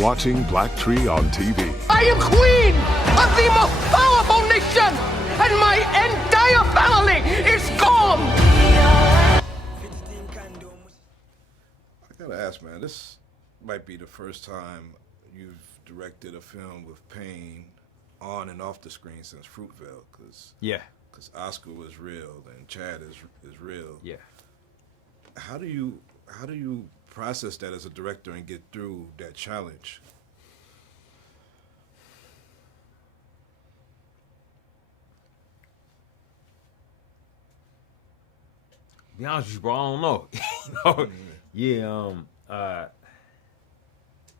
watching Black Tree on TV. I am queen of the most powerful nation, and my entire family is gone. I gotta ask, man, this might be the first time you've directed a film with pain on and off the screen since Fruitvale, because Oscar was real and Chad is real. Yeah. How do you process that as a director and get through that challenge? To be honest with you, bro, I don't know.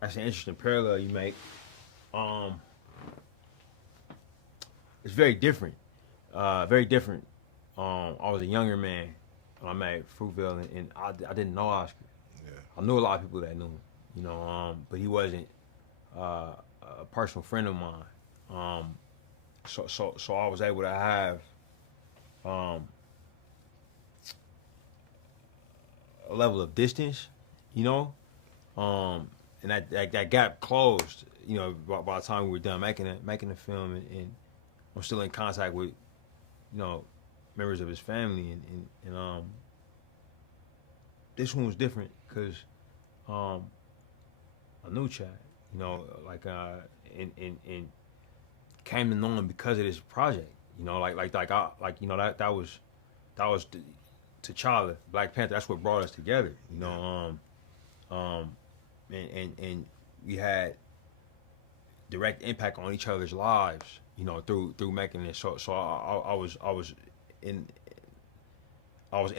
That's an interesting parallel you make. It's very different. Very different. I was a younger man when I made Fruitvale, and I didn't know Oscar. Yeah. I knew a lot of people that knew him, but he wasn't a personal friend of mine. So I was able to have a level of distance, and that gap closed, by the time we were done making the film, and I'm still in contact with, members of his family, and this one was different because I knew Chad, and came to know him because of this project, that was T'Challa, Black Panther. That's what brought us together, and we had direct impact on each other's lives, through making this. So I was in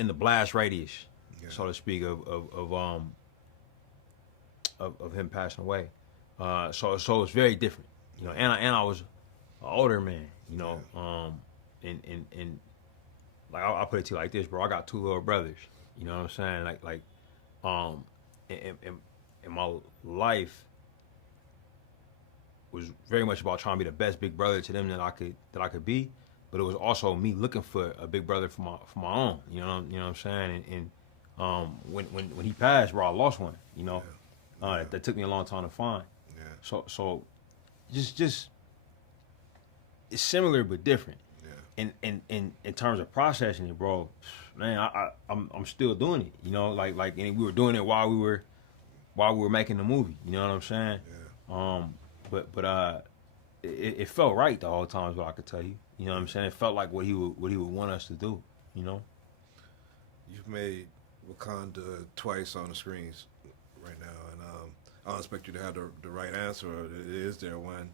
the blast radius, so to speak, of him passing away. So it's very different, and I was an older man, and like I'll put it to you like this, bro. I got 2 little brothers. You know what I'm saying? In my life was very much about trying to be the best big brother to them that I could be, but it was also me looking for a big brother for my own. You know what I'm saying? And when he passed, bro, I lost one. That took me a long time to find. Yeah. So just it's similar but different. In terms of processing it, bro, man, I'm still doing it. And we were doing it while we were making the movie. You know what I'm saying? Yeah. But it felt right the whole time is what I could tell you. You know what I'm saying? It felt like what he would want us to do. You've made Wakanda twice on the screens right now, and I don't expect you to have the right answer. Or is there one?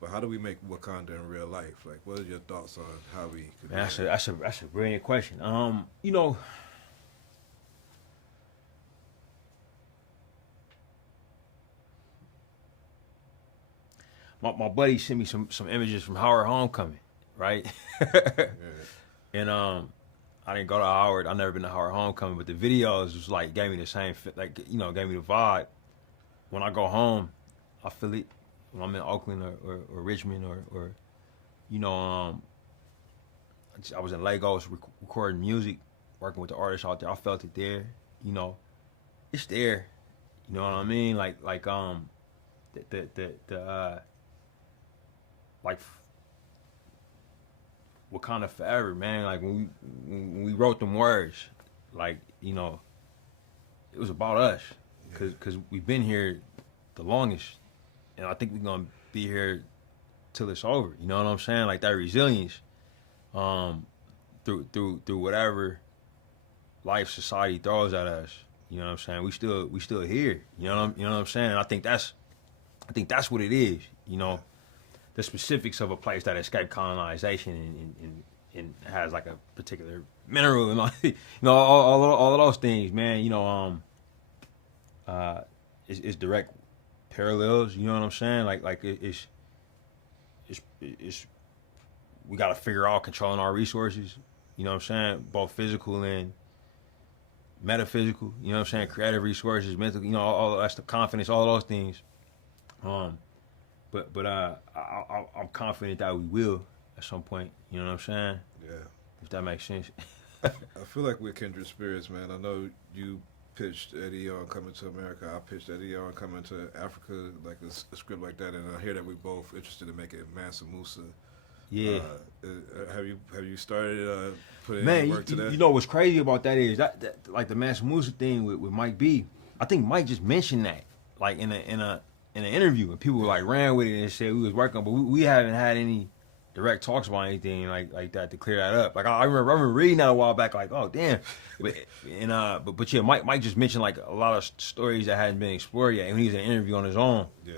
But how do we make Wakanda in real life? Like, what are your thoughts on how we could do that? That's a brilliant question. My buddy sent me some images from Howard Homecoming, right? Yeah. And I didn't go to Howard. I've never been to Howard Homecoming, but the videos was like gave me the same, gave me the vibe. When I go home, I feel it. When I'm in Oakland or Richmond or I was in Lagos recording music, working with the artists out there. I felt it there. It's there. You know what I mean? Like Wakanda forever, man. Like when we wrote them words, it was about us, cause we've been here the longest, and I think we're gonna be here till it's over. You know what I'm saying? Like that resilience, through whatever life, society throws at us. You know what I'm saying? We still here. You know what I'm saying? And I think that's what it is. The specifics of a place that escaped colonization and has like a particular mineral and all of those things, man. It's direct parallels. You know what I'm saying? Like it's we got to figure out controlling our resources. You know what I'm saying? Both physical and metaphysical. You know what I'm saying? Creative resources, mental. All that's the confidence. All those things. But I'm confident that we will at some point. You know what I'm saying? Yeah. If that makes sense. I feel like we're kindred spirits, man. I know you pitched Eddie on Coming to America. I pitched Eddie on Coming to Africa, like a script like that. And I hear that we both interested in making Mansa Musa. Yeah. Have you started putting Man, any work to that? you know what's crazy about that is that like the Mansa Musa thing with Mike B. I think Mike just mentioned that like in an interview, and people like ran with it and said we was working, but we haven't had any direct talks about anything like that to clear that up. Like I remember reading that a while back, like oh damn, but yeah, Mike just mentioned like a lot of stories that hadn't been explored yet, and he was in an interview on his own. Yeah.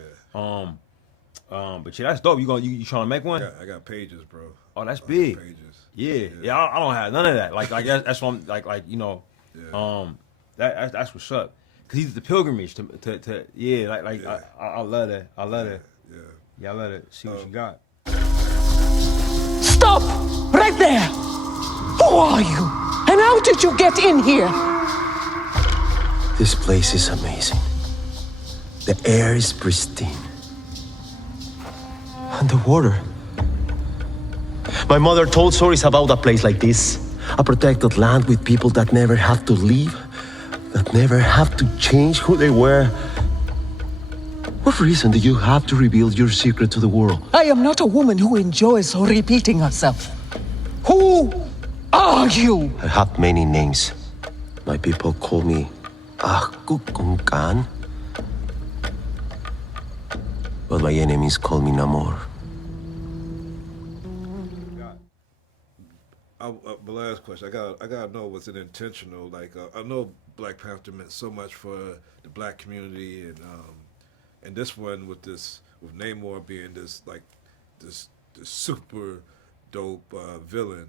But yeah, that's dope. You trying to make one? I got pages, bro. Oh, that's big. Pages. Yeah. I don't have none of that. Like that's what I'm like you know. Yeah. That's what's up. Cause he's the pilgrimage to yeah. Yeah. I love that. I love that. Yeah. Yeah, I love that. See what you got. Stop! Right there! Who are you? And how did you get in here? This place is amazing. The air is pristine. And the water. My mother told stories about a place like this. A protected land with people that never have to leave, that never have to change who they were. What reason do you have to reveal your secret to the world? I am not a woman who enjoys repeating herself. Who are you? I have many names. My people call me Ahkukungkan. But my enemies call me Namor. The last question, I gotta know, was it intentional? Like I know Black Panther meant so much for the black community, and this one with Namor being this super dope villain,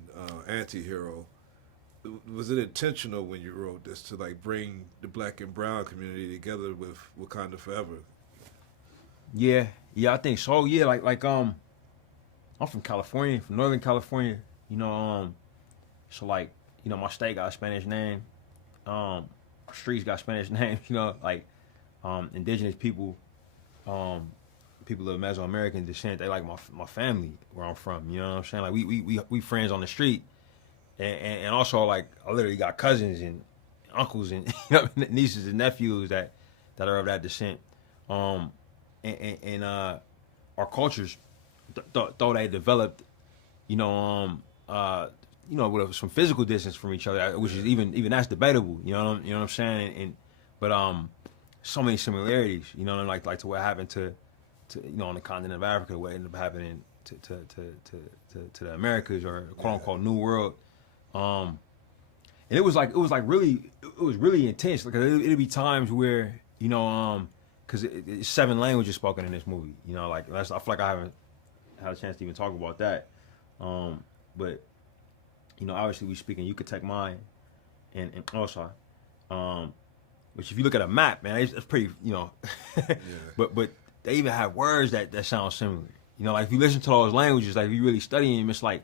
anti-hero. Was it intentional when you wrote this to like bring the black and brown community together with Wakanda Forever? Yeah, I think so. Yeah, like I'm from California, from Northern California. You know, so like, you know, my state got a Spanish name. Our streets got Spanish names. You know, like indigenous people, people of Mesoamerican descent. They like my family where I'm from. You know what I'm saying? Like we friends on the street, and also like I literally got cousins and uncles and you know, nieces and nephews that are of that descent. And our cultures, though they developed, you know, with some physical distance from each other, which is even that's debatable. You know what I'm saying? But so many similarities. You know, like to what happened to you know on the continent of Africa, what ended up happening to the Americas or quote unquote New World. And it was really intense. Like it'd be times where you know because it's 7 languages spoken in this movie. You know, like I feel like I haven't had a chance to even talk about that. But you know, obviously we speak in Yucatec Mayan and Osa, which if you look at a map, man, it's pretty, you know. But they even have words that sound similar. You know, like if you listen to those languages, like if you really study them, it's like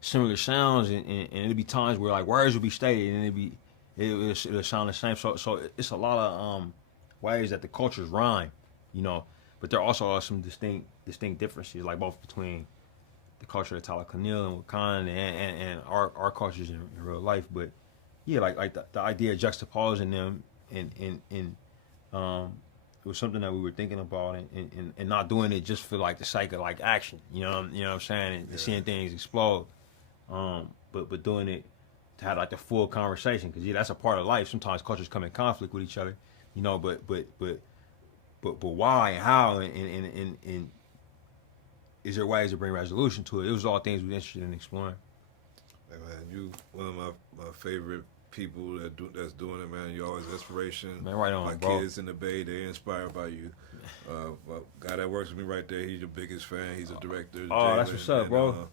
similar sounds, and it'll be times where like words will be stated and it'll sound the same. So it's a lot of ways that the cultures rhyme, you know. But there also are some distinct differences, like both between the culture of Talakhanil and Wakanda and our cultures in real life. But yeah, like the idea of juxtaposing them and it was something that we were thinking about and not doing it just for like the sake of like action, you know what I'm saying, and seeing things explode, but doing it to have like the full conversation, because that's a part of life. Sometimes cultures come in conflict with each other, you know, but why and how and is there ways to bring resolution to it? It was all things we were interested in exploring. Hey man, you one of my favorite people that's doing it, man. You're always inspiration. Man, right on, my bro. kids in the Bay, they're inspired by you. Guy that works with me right there, he's your biggest fan. He's a director. Oh, Jalen, that's what's up, bro.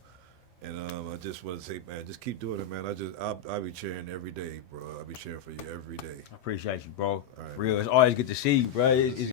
I just want to say, man, just keep doing it, man. I'll be cheering every day, bro. I'll be cheering for you every day. I appreciate you, bro. All right, Real, it's always good to see you, bro. It's